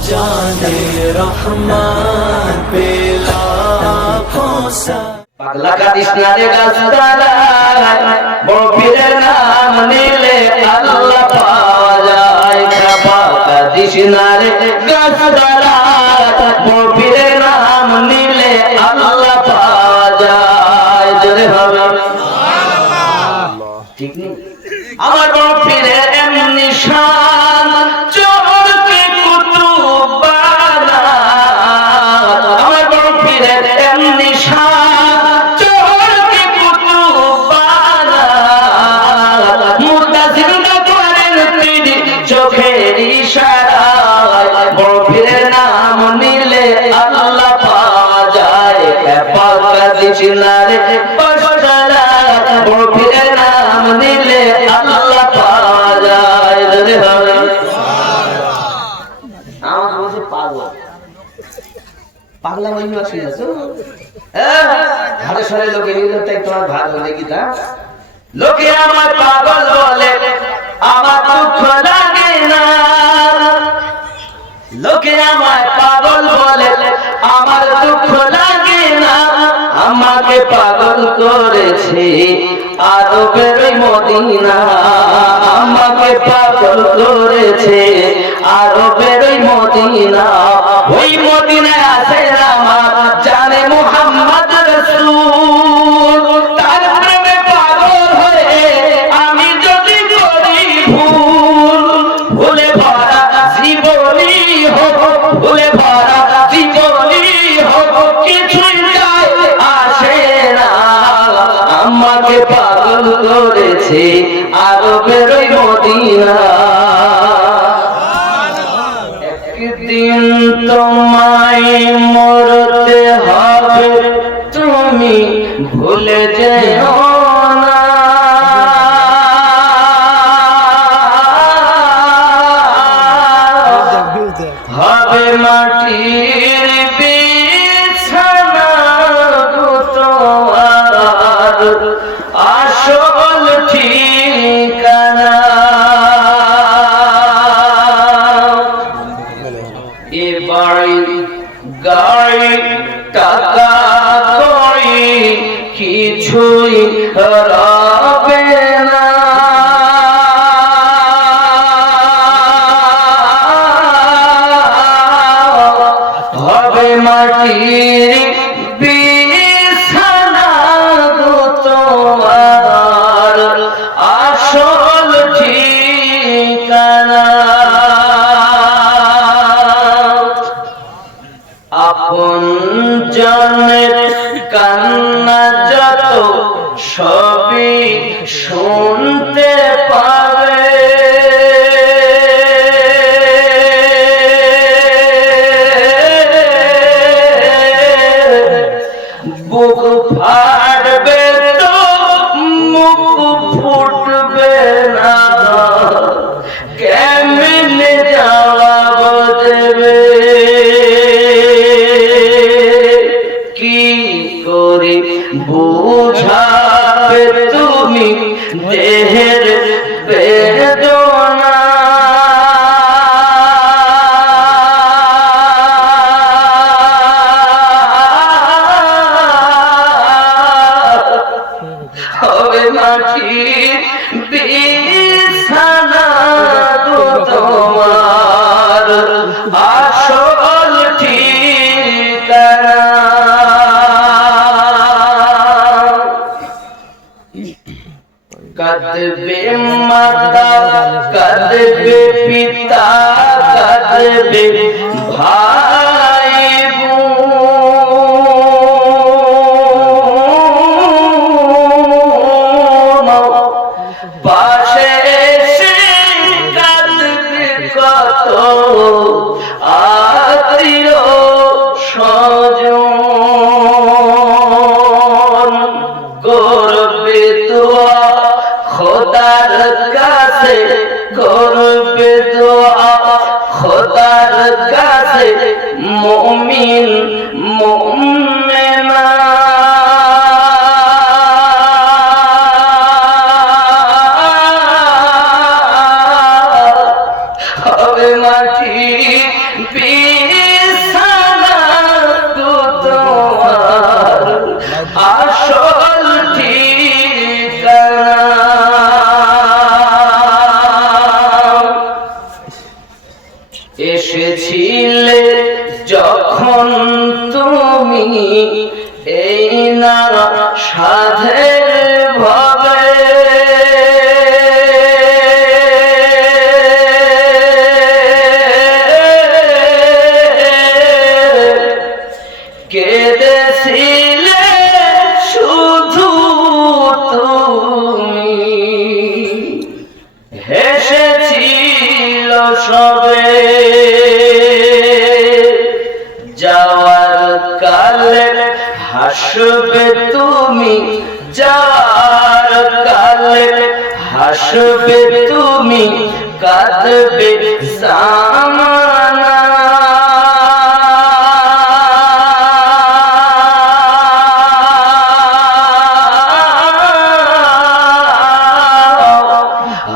जाने रहमान पे लाखों सा পাগলা কাদিস না রে গাছতলা বড় পীরের নাম নিলে আল্লাহ পাওয়া যায় খাপা কাদিস না রে গাছতলা বড় পীরের নাম নিলে আল্লাহ পাওয়া যায় জোরে হবে সুবহানাল্লাহ ঠিক নেই আমার বড় পীরের এমনি শান চোরকে কুতুব বানা আমার বড় পীরের এমনি শান চোখের ইশারায় বড় পীরের নাম নিলে আল্লাহ পাওয়া যায় পাক কাদিস না রে গাছতলা বড় পীরের নাম নিলে আল্লাহ পাওয়া যায় জোরে হবে সুবহানাল্লাহ আমার বলছে পাগলা বলি আসি আছো ঘরে সরে লোকে নিলে তাই তোমার ভাগ হলে কি তা লোকে আমার পাগল বলে আমার দুঃখ লাগে না লোকে আমায় পাগল বলে আমার দুঃখ লাগে না আমাকে পাগল করেছে আরবের ওই মদিনা আমাকে পাগল করেছে আরবের ওই মদিনা ওই মদিনায় আছে আমার জানে মুহাম্মদ রাসূল তার প্রেমে পাগল হয়ে আমি যদি করি ভুল ভুলে ভরা জীবনী হোক ভুলে ভরা জীবনী হোক কিছুই যায় আসে না আমাকে পাগল করেছে আরবের ওই মদিনা একদিন তোমায় মরতে হবে তুমি ভুলে যেও না হবে মাটির বিছানা গো তোমার আসল ঠিকানা এ বাড়ি গাড়ি টাকা কড়ি কিছুই রবে না হবে মাটির বিছানা গো তোমার আসল ঠিকানা আপন জনের কান্না যত সবই শুনতে পাবে বুক ফাটবে তো মুখ ফুটবে না কেমনে জবাব দেবে কি করে বুঝাবে তুমি দেহের বেদনা হবে মাটির বিছানা গো তোমার আসল ঠিকানা কাঁদবে মাতা কাঁদবে পিতা কাঁদবে ভাই বোন পাশে এসে কাঁদবে কত আত্মীয় স্বজন করবে দোয়া খোদার কাছে করবে দোয়া খোদার কাছে মুমিন মুমিনা হবে মাটি বিছানা তো তোমার আসল ঠিকানা। এসেছিলে যখন তুমি এই না সাধের ভাবে, কেঁদেছিলে শুধু তুমি, হেসেছিল সবে। যাওয়ার কালে হাসবে তুমি, যাওয়ার কালে হাসবে তুমি, কাঁদবে জামানা।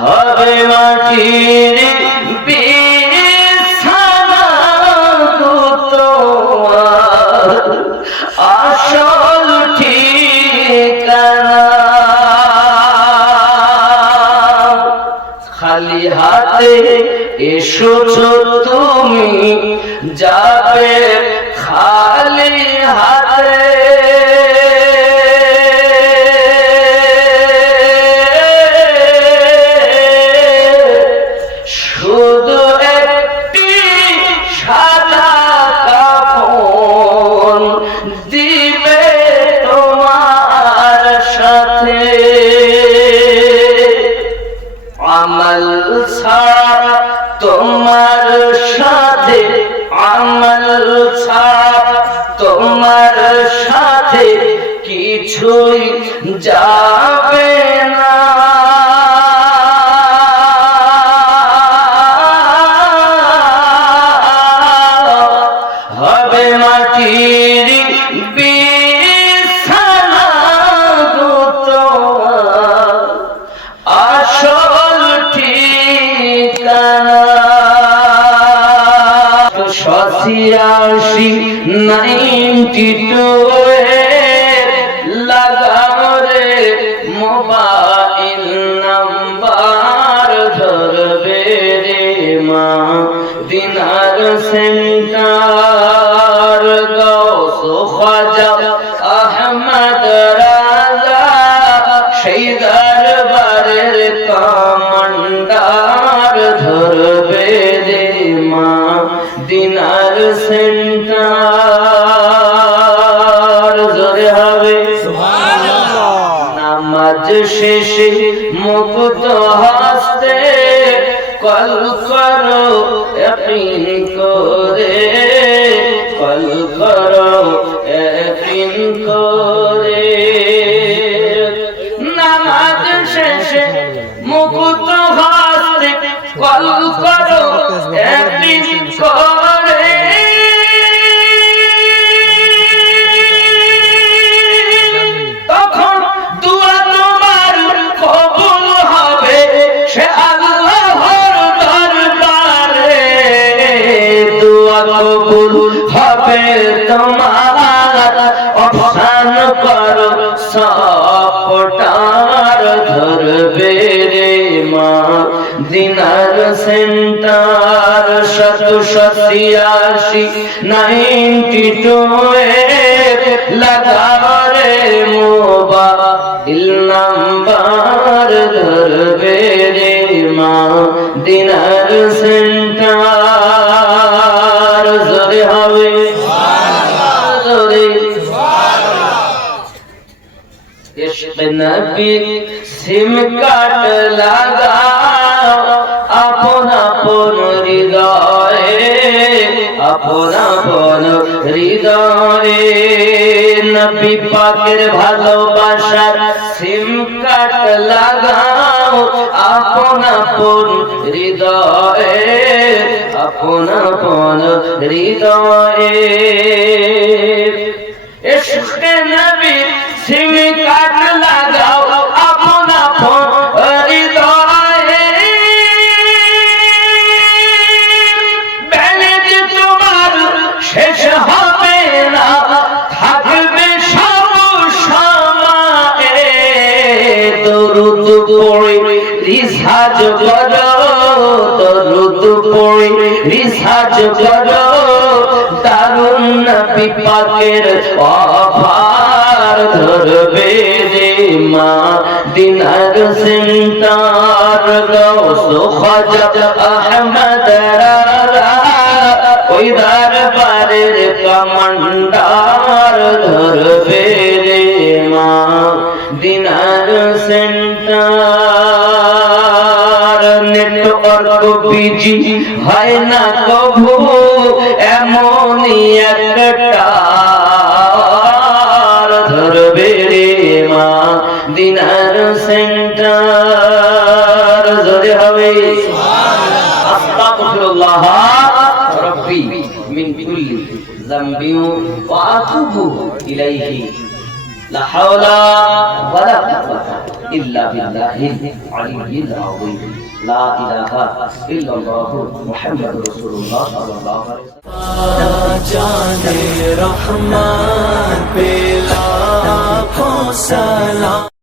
হবে মাটির বিছানা তো তোমার আসল ঠিকানা। খালি হাতে এসেছো তুমি, যাবে খালি হাতে। শুধু একটি সাদা কাফন দিবে তোমার সাথে। আমল ছাড়া তোমার সাথে, আমল ছাড়া তোমার সাথে কিছুই যাবে না। হবে মাটির বিছানা তো তোমার আসল ঠিকানা। 92 লাগাও রে মোবাইল নাম্বার, ধরবে রে মা দিনার সেন্টার। গৌস খাজা আহমদ রাজা সেই দরবারের কমান্ডার, ধরবে রে মা দিনার সেন্টার। জোরে হবে সুবহানাল্লাহ। নামাজ শেষে মুক্ত হস্তে কল করো ইয়াকিন করে, কল করো ইয়াকিন করে। নামাজ শেষে মুক্ত হস্তে কল করো ইয়াকিন করে। তখন দুয়া তোমার কবুল হবে সে আল্লাহর দরবারে। দুয়া কবুল হবে তোমার, অবসান করো সপটার, ধরবে রে মা দিনার সেন্টার। 92 লাগাও রে মোবাইল নাম্বার, ধরবে রে মা দিনার সেন্টার। জোরে হবে জোরে। ইশক নবী সিম কাট লাগাও আপন আপন হৃদয়ে, আপন আপন হৃদয়ে। নবী পাকের ভালোবাসার সিম কাট লাগাও আপন আপন হৃদয়ে, আপন আপন হৃদয়ে। ইশক নবী সিম কাট লাগাও আপন আপন হৃদয়ে। বেনিদিত পড়ে রিসার্চ করো, দরুদ পড়ে রিসার্চ করো, দারুন নবী পাকের অফার ধরবে রে মদিনার সেন্টার। গাউস খাজা আহমদ রারা ওই দরবারের কমান্ডার ধরবে রে মদিনার সেন্টার। নেটওয়ার্ক বিজি হয় না কভু, এমনই একটা ধরবে রে মদিনার সেন্টার। জোরে হবে আস্তাগফিরুল্লাহ রাব্বি মিন কুল্লি যামবিন ওয়া আতুবু ইলাইহি লা হাওলা ওয়ালা কুওয়াতা ইল্লা বিল্লাহিল আলিয়্যিল আযীম। লা ইলাহা ইল্লাল্লাহু মুহাম্মাদুর রাসূলুল্লাহ সাল্লাল্লাহু আলাইহি ওয়াসাল্লাম। जाने रहमान पे लाखों सलाम।